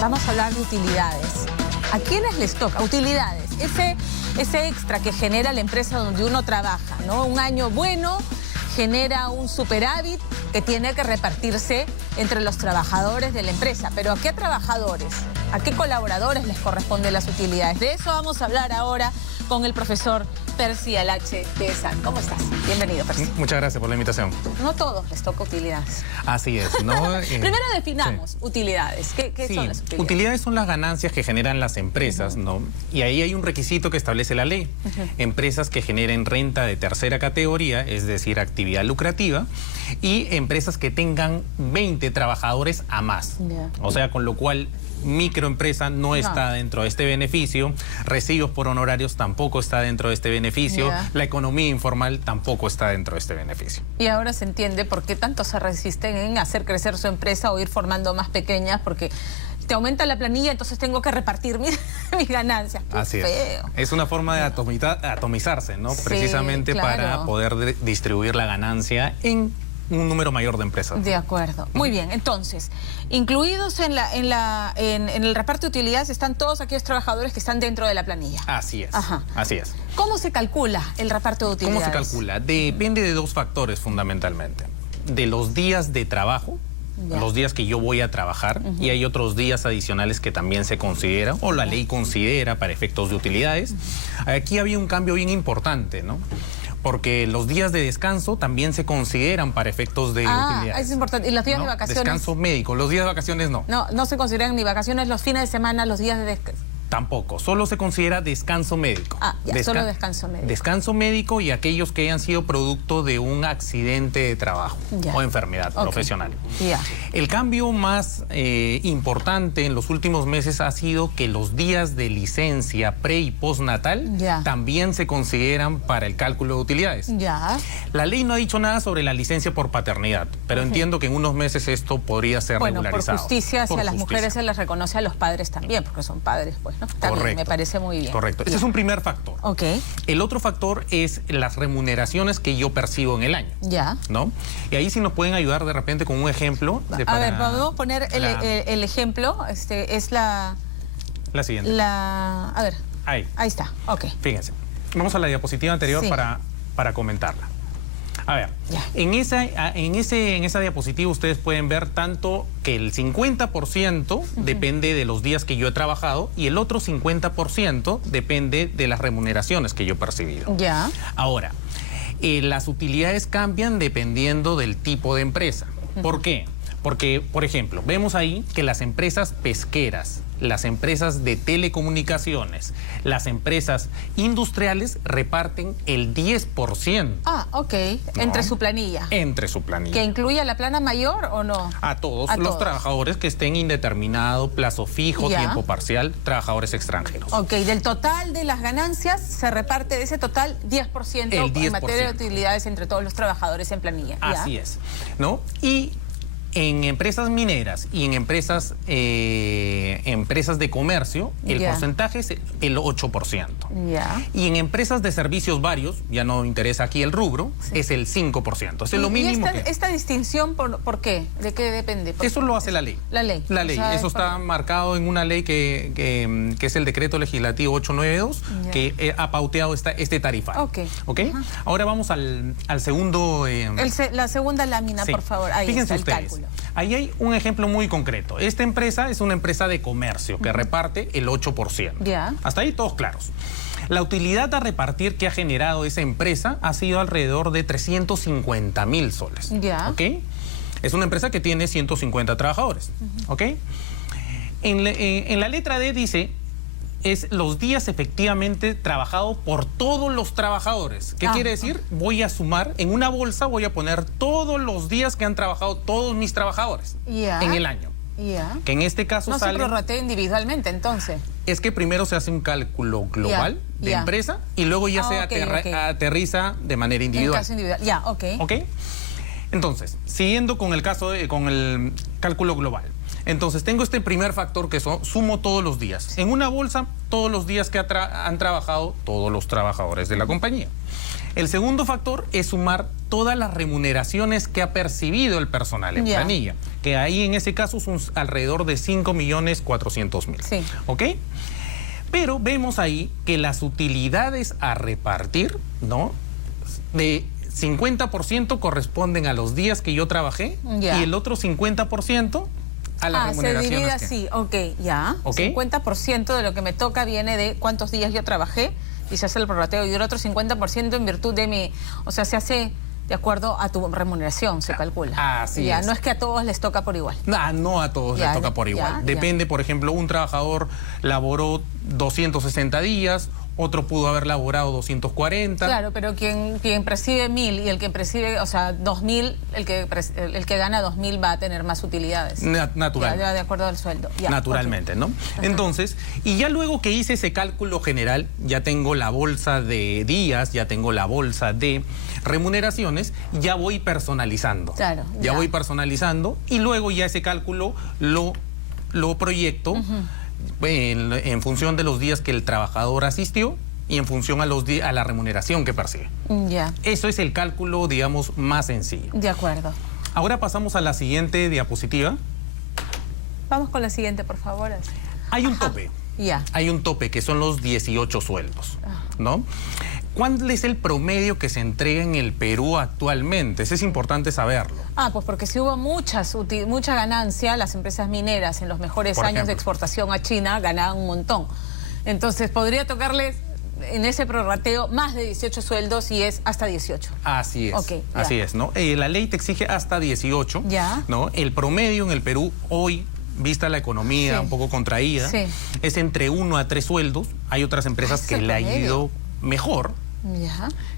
Vamos a hablar de utilidades. ¿A quiénes les toca? Utilidades. Ese extra que genera la empresa donde uno trabaja, ¿no? Un año bueno genera un superávit que tiene que repartirse entre los trabajadores de la empresa. ¿Pero a qué trabajadores? ¿A qué colaboradores les corresponden las utilidades? De eso vamos a hablar ahora con el profesor Percy Alache de ESAN. ¿Cómo estás? Bienvenido, Percy. Muchas gracias por la invitación. No a todos les toca utilidades. Así es, ¿no? Primero definamos utilidades. ¿Qué son las utilidades? Utilidades son las ganancias que generan las empresas, ¿no? Y ahí hay un requisito que establece la ley. Empresas que generen renta de tercera categoría, es decir, actividad lucrativa, y empresas que tengan 20 trabajadores a más. O sea, con lo cual microempresa no está dentro de este beneficio, recibos por honorarios tampoco está dentro de este beneficio, la economía informal tampoco está dentro de este beneficio. Y ahora se entiende por qué tanto se resisten en hacer crecer su empresa o ir formando más pequeñas, porque te aumenta la planilla, entonces tengo que repartir mis ganancias. Qué Así feo. Es una forma de atomizarse, ¿no? Sí, precisamente para poder distribuir la ganancia en un número mayor de empresas. De acuerdo. Muy bien, entonces, incluidos en el reparto de utilidades están todos aquellos trabajadores que están dentro de la planilla. Así es. Así es. ¿Cómo se calcula el reparto de utilidades? ¿Cómo se calcula? Depende de dos factores fundamentalmente. De los días de trabajo, los días que yo voy a trabajar, y hay otros días adicionales que también se consideran, o la ley considera para efectos de utilidades. Aquí había un cambio bien importante, ¿no? Porque los días de descanso también se consideran para efectos de utilidades. Es importante. ¿Y los días de vacaciones? Descanso médico. Los días de vacaciones no. No se consideran ni vacaciones, los fines de semana, los días de descanso. Tampoco, solo se considera descanso médico. Solo descanso médico. Descanso médico y aquellos que hayan sido producto de un accidente de trabajo o enfermedad profesional. El cambio más importante en los últimos meses ha sido que los días de licencia pre y postnatal también se consideran para el cálculo de utilidades. La ley no ha dicho nada sobre la licencia por paternidad, pero entiendo que en unos meses esto podría ser regularizado. Por justicia, si a las mujeres se les reconoce, a los padres también, porque son padres, pues. También me parece muy bien. Correcto. Ese es un primer factor. El otro factor es las remuneraciones que yo percibo en el año. ¿No? Y ahí sí nos pueden ayudar de repente con un ejemplo. A ver, podemos poner el ejemplo. Es la siguiente. A ver. Ahí está. Fíjense. Vamos a la diapositiva anterior para comentarla. A ver, en esa diapositiva ustedes pueden ver tanto que el 50% depende de los días que yo he trabajado y el otro 50% depende de las remuneraciones que yo he percibido. Ahora, las utilidades cambian dependiendo del tipo de empresa. ¿Por qué? Porque, por ejemplo, vemos ahí que las empresas pesqueras, las empresas de telecomunicaciones, las empresas industriales reparten el 10%. Entre su planilla. Entre su planilla. ¿Que incluye a la plana mayor o no? A todos los trabajadores que estén indeterminado, plazo fijo, tiempo parcial, trabajadores extranjeros. Del total de las ganancias se reparte de ese total 10%, en materia de utilidades entre todos los trabajadores en planilla. Así es, ¿no? Y en empresas mineras y en empresas de comercio, el porcentaje es el 8%. Y en empresas de servicios varios, ya no interesa aquí el rubro, es el 5%. Es lo mínimo. ¿Esta distinción por qué? ¿De qué depende? Eso lo hace la ley. La ley. Eso está marcado en una ley que es el decreto legislativo 892, que ha pauteado este tarifario. Ahora vamos al segundo... la segunda lámina, por favor. Ahí Fíjense está el ustedes. cálculo. Ahí hay un ejemplo muy concreto. Esta empresa es una empresa de comercio que reparte el 8%. Hasta ahí todos claros. La utilidad a repartir que ha generado esa empresa ha sido alrededor de 350.000 soles. Es una empresa que tiene 150 trabajadores. En la letra D dice... es los días efectivamente trabajados por todos los trabajadores. ¿Qué quiere decir? Voy a sumar, en una bolsa voy a poner todos los días que han trabajado todos mis trabajadores en el año. Que en este caso se prorratea individualmente, entonces. Es que primero se hace un cálculo global de empresa y luego ya se aterriza de manera individual. En caso individual, Entonces, siguiendo con el caso con el cálculo global. Entonces, tengo este primer factor que sumo todos los días. En una bolsa, todos los días que han trabajado todos los trabajadores de la compañía. El segundo factor es sumar todas las remuneraciones que ha percibido el personal en planilla, que ahí en ese caso son alrededor de 5.400.000. Sí. ¿Ok? Pero vemos ahí que las utilidades a repartir, ¿no? De 50% corresponden a los días que yo trabajé y el otro 50% a las remuneraciones. Se divide así, ¿Okay? 50% de lo que me toca viene de cuántos días yo trabajé y se hace el prorrateo, y el otro 50% en virtud de mi... O sea, se hace de acuerdo a tu remuneración, se calcula. Así es. No es que a todos les toca por igual. No a todos les toca por igual. Depende, por ejemplo, un trabajador laboró 260 días, otro pudo haber laborado 240. Claro, pero quien percibe 1.000 y el que percibe, o sea, 2.000, el que gana 2.000 va a tener más utilidades. Naturalmente. De acuerdo al sueldo. Naturalmente, ¿no? Entonces, y ya luego que hice ese cálculo general, ya tengo la bolsa de días, ya tengo la bolsa de remuneraciones, ya voy personalizando. Claro. Ya voy personalizando y luego ya ese cálculo lo proyecto en función de los días que el trabajador asistió y en función a la remuneración que percibe. Eso es el cálculo, digamos, más sencillo. De acuerdo. Ahora pasamos a la siguiente diapositiva. Vamos con la siguiente, por favor. Hay un tope. Hay un tope que son los 18 sueldos, ¿no? ¿Cuál es el promedio que se entrega en el Perú actualmente? Eso es importante saberlo. Pues porque si hubo mucha ganancia, las empresas mineras en los mejores años de exportación a China ganaban un montón. Entonces podría tocarles en ese prorrateo más de 18 sueldos y es hasta 18. Así es. Así es, ¿no? La ley te exige hasta 18, ¿no? El promedio en el Perú hoy, vista la economía un poco contraída, es entre 1 a 3 sueldos. Hay otras empresas que le ha ido mejor,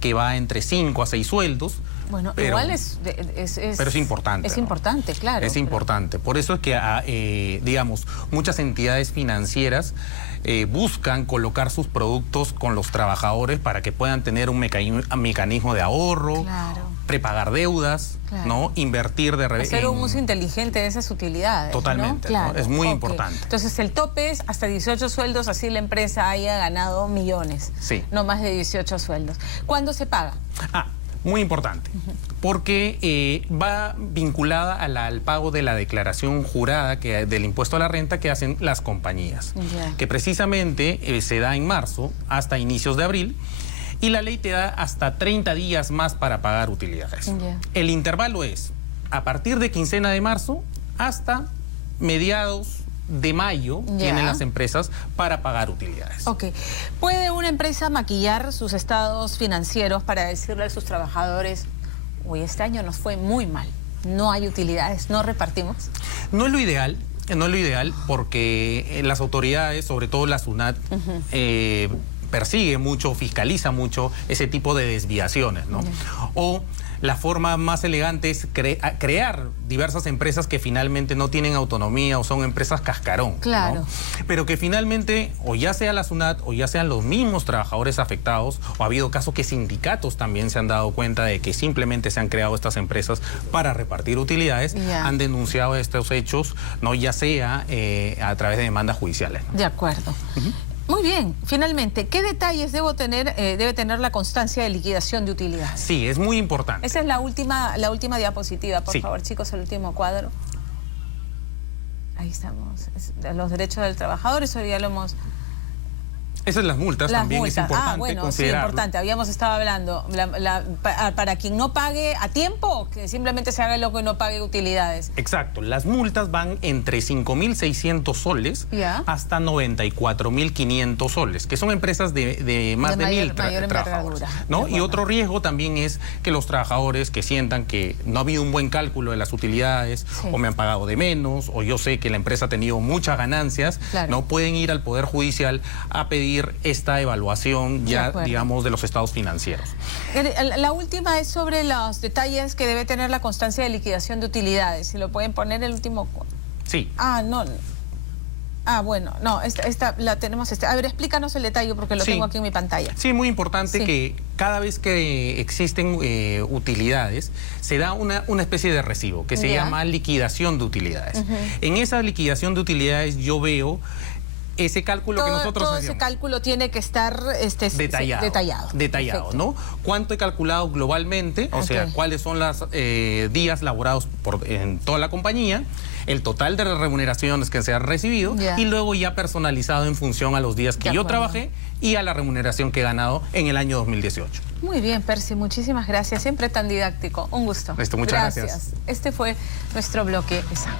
que va entre 5 a 6 sueldos. Bueno, pero, igual pero es importante. Es importante, claro. Es importante. Por eso es que, digamos, muchas entidades financieras buscan colocar sus productos con los trabajadores para que puedan tener un mecanismo de ahorro, prepagar deudas, ¿no? Invertir de revés. Hacer un uso inteligente de esas utilidades. Totalmente, ¿no? Es muy importante. Entonces el tope es hasta 18 sueldos, así la empresa haya ganado millones. No más de 18 sueldos. ¿Cuándo se paga? Muy importante, porque va vinculada al pago de la declaración jurada del impuesto a la renta que hacen las compañías, que precisamente se da en marzo hasta inicios de abril, y la ley te da hasta 30 días más para pagar utilidades. El intervalo es a partir de quincena de marzo hasta mediados de mayo tienen las empresas para pagar utilidades. ¿Puede una empresa maquillar sus estados financieros para decirle a sus trabajadores, uy, este año nos fue muy mal, no hay utilidades, no repartimos? No es lo ideal. No es lo ideal porque las autoridades, sobre todo la SUNAT, persigue mucho, fiscaliza mucho ese tipo de desviaciones, ¿no? O la forma más elegante es crear diversas empresas que finalmente no tienen autonomía o son empresas cascarón, ¿no? Pero que finalmente, o ya sea la SUNAT o ya sean los mismos trabajadores afectados, o ha habido casos que sindicatos también se han dado cuenta de que simplemente se han creado estas empresas para repartir utilidades, han denunciado estos hechos, ¿no? Ya sea a través de demandas judiciales, ¿no? De acuerdo. Muy bien, finalmente, ¿qué detalles debe tener la constancia de liquidación de utilidades? Sí, es muy importante. Esa es la última diapositiva, por favor, chicos, el último cuadro. Ahí estamos, los derechos del trabajador, eso ya lo hemos... Esas son las multas, también es importante bueno, sí, importante. Habíamos estado hablando, para quien no pague a tiempo, que simplemente se haga el loco y no pague utilidades. Exacto, las multas van entre 5.600 soles hasta 94.500 soles, que son empresas de más de 1.000 trabajadores, ¿no? Y otro riesgo también es que los trabajadores que sientan que no ha habido un buen cálculo de las utilidades, o me han pagado de menos, o yo sé que la empresa ha tenido muchas ganancias, no pueden ir al Poder Judicial a pedir esta evaluación digamos, de los estados financieros. La última es sobre los detalles que debe tener la constancia de liquidación de utilidades. Si lo pueden poner el último... Sí. Bueno, no, esta la tenemos... A ver, explícanos el detalle porque lo tengo aquí en mi pantalla. Sí, muy importante que cada vez que existen utilidades, se da una especie de recibo que se llama liquidación de utilidades. En esa liquidación de utilidades yo veo ese cálculo que nosotros todo hacemos. Ese cálculo tiene que estar detallado, ¿no? ¿Cuánto he calculado globalmente? O sea, cuáles son los días laborados en toda la compañía, el total de remuneraciones que se han recibido y luego ya personalizado en función a los días que yo trabajé y a la remuneración que he ganado en el año 2018. Muy bien, Percy, muchísimas gracias. Siempre tan didáctico. Un gusto. Muchas gracias. Este fue nuestro bloque ESA.